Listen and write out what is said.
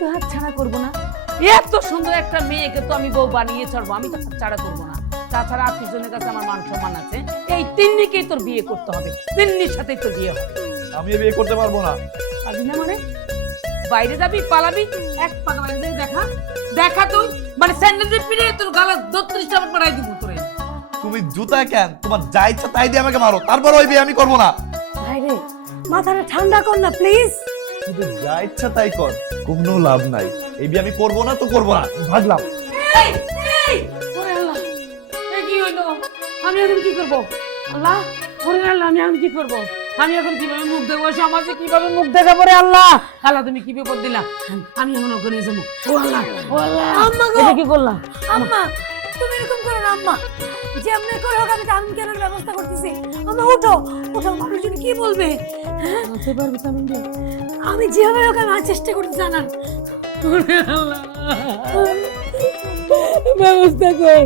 তো হাত ছাড়া করবো না। এত সুন্দর একটা মেয়েকে তো আমি বউ বানিয়ে ছাড়বো, আমি তো হাত ছাড়া করবো না। তাছাড়া আত্মীয়জনের কাছে আমার মান সম্মান আছে। এই তিন্নিকেই তোর বিয়ে করতে হবে, তিন্নির সাথেই তোর বিয়ে হবে। আমি বিয়ে করতে পারবো না। পারবি না মানে? বাইরে যাবি, পালাবি, এক পাকা বাইরে থেকে দেখা দেখা তুই মানে স্যান্ডেল দিয়ে পিড়ে তোর গালা 32টা বাড়াই দিব তোরে। তুমি জুতা কেন, তোমার যা ইচ্ছা তাই দিয়ে আমাকে মারো, তারপর ওই বিয়ে আমি করবো না। ভাইরে মাথাটা ঠান্ডা কর না প্লিজ। তুমি যা ইচ্ছা তাই কর, কোনো লাভ নাই। এই বিয়ে আমি করবো না তো করবো না, ভাগলাম। এই এই ওরে আল্লাহ, এই কি হইলো? আমি এখন কি করব? আল্লাহ ওরে আল্লাহ, আমি এখন কি করব? আমি এখন কিভাবে মুখ দেবো, সমাজে কিভাবে মুখ দেখাবো রে আল্লাহ? আল্লাহ তুমি কি বিপদ দিলা? আমি এখন ওখানে যাবো। ও আল্লাহ, ও আল্লাহ, আম্মা গো, এটা কি করলাম? আম্মা তুমি এরকম করো না আম্মা। যেমনি করে হোক আমি তামিম কেনার ব্যবস্থা করতেছি। আম্মা উঠো উঠো, মানুষজন কি বলবে? হ্যাঁ আনতে পারবি তামিম দিয়ে? আমি যেভাবে হোক আমি চেষ্টা করতে জানান। ওরে আল্লাহ, ব্যবস্থা কর।